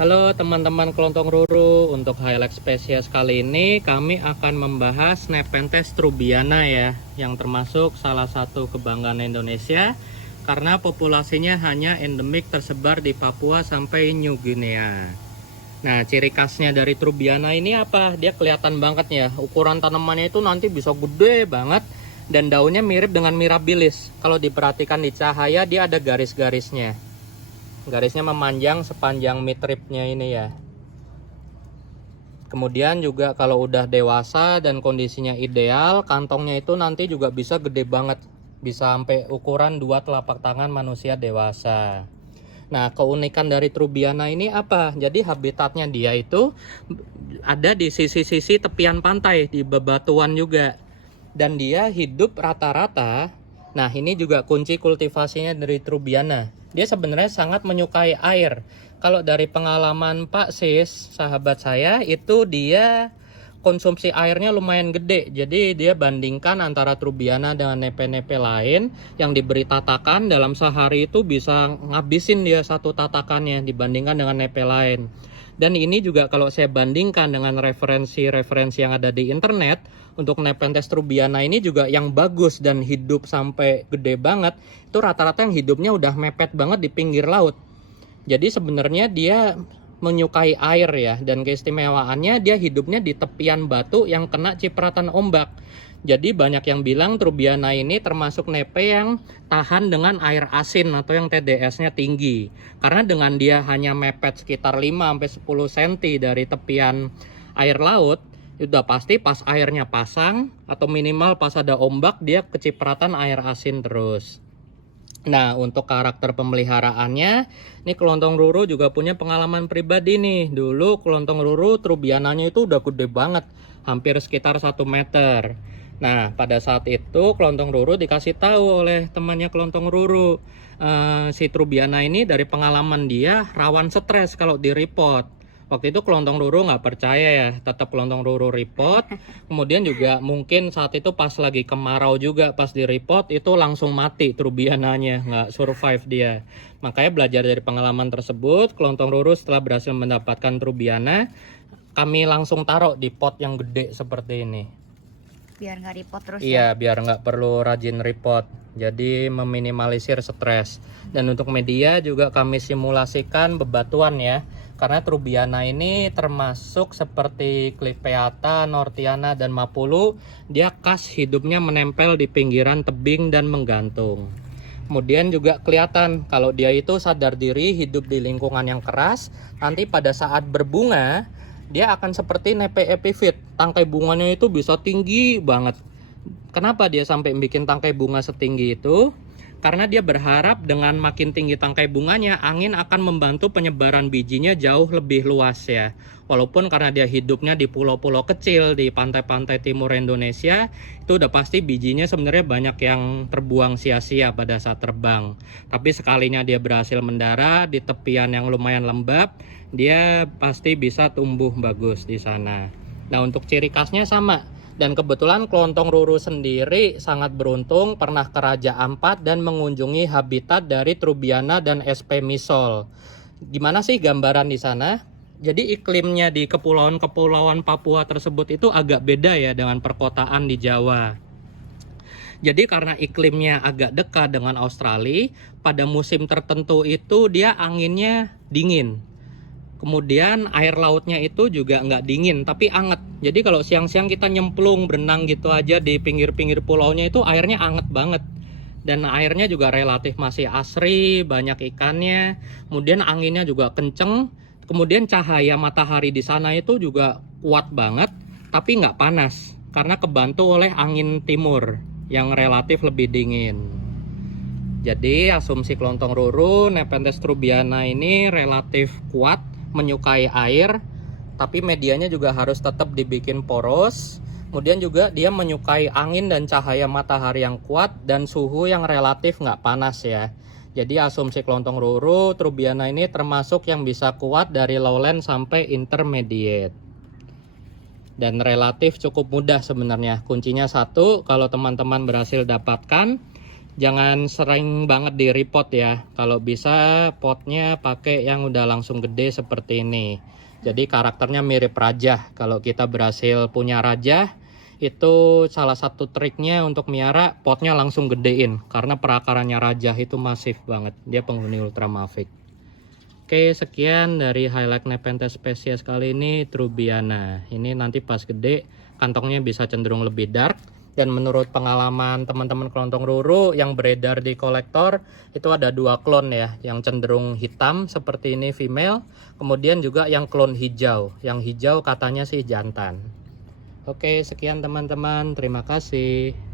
Halo teman-teman kelontong ruru, untuk highlight spesies kali ini kami akan membahas Nepenthes trubiana ya, yang termasuk salah satu kebanggaan Indonesia karena populasinya hanya endemik tersebar di Papua sampai New Guinea. Nah, ciri khasnya dari trubiana ini apa? Dia kelihatan banget ya, ukuran tanamannya itu nanti bisa gede banget dan daunnya mirip dengan mirabilis. Kalau diperhatikan di cahaya dia ada garis-garisnya. Garisnya memanjang sepanjang midribnya ini ya. Kemudian juga kalau udah dewasa dan kondisinya ideal, kantongnya itu nanti juga bisa gede banget, bisa sampai ukuran 2 telapak tangan manusia dewasa. Nah, keunikan dari trubiana ini apa? Jadi habitatnya dia itu ada di sisi-sisi tepian pantai, di bebatuan juga. Dan dia hidup rata-rata. Nah, ini juga kunci kultivasinya dari trubiana. Dia sebenarnya sangat menyukai air. Kalau dari pengalaman Pak Sis, sahabat saya, itu dia konsumsi airnya lumayan gede. Jadi dia bandingkan antara trubiana dengan nepe-nepe lain yang diberi tatakan dalam sehari itu bisa ngabisin dia satu tatakannya dibandingkan dengan nepe lain. Dan ini juga kalau saya bandingkan dengan referensi-referensi yang ada di internet, untuk Nepenthes trubiana ini juga yang bagus dan hidup sampai gede banget, itu rata-rata yang hidupnya udah mepet banget di pinggir laut. Jadi sebenarnya dia menyukai air ya, dan keistimewaannya dia hidupnya di tepian batu yang kena cipratan ombak. Jadi banyak yang bilang trubiana ini termasuk nepe yang tahan dengan air asin atau yang TDS-nya tinggi. Karena dengan dia hanya mepet sekitar 5-10 cm dari tepian air laut, udah pasti pas airnya pasang atau minimal pas ada ombak dia kecipratan air asin terus. Nah, untuk karakter pemeliharaannya, ini kelontong ruru juga punya pengalaman pribadi nih. Dulu kelontong ruru trubiananya itu udah gede banget, hampir sekitar 1 meter. Nah, pada saat itu kelontong ruru dikasih tahu oleh temannya kelontong ruru, si trubiana ini dari pengalaman dia rawan stres kalau di repot. Waktu itu kelontong ruru nggak percaya ya, tetap kelontong ruru report. Kemudian juga mungkin saat itu pas lagi kemarau juga, pas di report itu langsung mati trubiananya, nggak survive dia. Makanya belajar dari pengalaman tersebut, kelontong ruru setelah berhasil mendapatkan trubiana, kami langsung taruh di pot yang gede seperti ini. Biar nggak repot terus Iya, ya. biar nggak perlu rajin repot. Jadi meminimalisir stres. Dan untuk media juga kami simulasikan bebatuan ya. Karena trubiana ini termasuk seperti Clipeata, Nortiana, dan Mapulu. Dia khas hidupnya menempel di pinggiran tebing dan menggantung. Kemudian juga kelihatan kalau dia itu sadar diri hidup di lingkungan yang keras. Nanti pada saat berbunga, dia akan seperti nepe epifit. Tangkai bunganya itu bisa tinggi banget. Kenapa dia sampai bikin tangkai bunga setinggi itu? Karena dia berharap dengan makin tinggi tangkai bunganya, angin akan membantu penyebaran bijinya jauh lebih luas ya. Walaupun karena dia hidupnya di pulau-pulau kecil di pantai-pantai timur Indonesia, itu udah pasti bijinya sebenarnya banyak yang terbuang sia-sia pada saat terbang. Tapi sekalinya dia berhasil mendarat di tepian yang lumayan lembab, dia pasti bisa tumbuh bagus di sana. Nah, untuk ciri khasnya sama. Dan kebetulan kelontong ruru sendiri sangat beruntung pernah ke Raja Ampat dan mengunjungi habitat dari trubiana dan SP misol. Gimana sih gambaran di sana? Jadi iklimnya di kepulauan-kepulauan Papua tersebut itu agak beda ya dengan perkotaan di Jawa. Jadi karena iklimnya agak dekat dengan Australia, pada musim tertentu itu dia anginnya dingin. Kemudian air lautnya itu juga nggak dingin tapi anget. Jadi kalau siang-siang kita nyemplung berenang gitu aja di pinggir-pinggir pulaunya itu airnya anget banget. Dan airnya juga relatif masih asri, banyak ikannya. Kemudian anginnya juga kenceng. Kemudian cahaya matahari di sana itu juga kuat banget tapi nggak panas karena kebantu oleh angin timur yang relatif lebih dingin. Jadi asumsi kelontong ruru Nepenthes trubiana ini relatif kuat, menyukai air, tapi medianya juga harus tetap dibikin poros. Kemudian juga dia menyukai angin dan cahaya matahari yang kuat dan suhu yang relatif nggak panas ya. Jadi asumsi kelontong ruru trubiana ini termasuk yang bisa kuat dari lowland sampai intermediate. Dan relatif cukup mudah sebenarnya. Kuncinya satu, kalau teman-teman berhasil dapatkan, jangan sering banget di repot ya. Kalau bisa potnya pakai yang udah langsung gede seperti ini. Jadi karakternya mirip raja. Kalau kita berhasil punya raja, itu salah satu triknya untuk miara, potnya langsung gedein. Karena perakarannya raja itu masif banget. Dia penghuni Ultra Mavic. Oke, sekian dari highlight Nepenthes spesies kali ini, Trubiana. Ini nanti pas gede, kantongnya bisa cenderung lebih dark. Dan menurut pengalaman teman-teman kelontong ruru yang beredar di kolektor, itu ada 2 klon ya, yang cenderung hitam seperti ini female, kemudian juga yang klon hijau. Yang hijau katanya sih jantan. Oke, sekian teman-teman, terima kasih.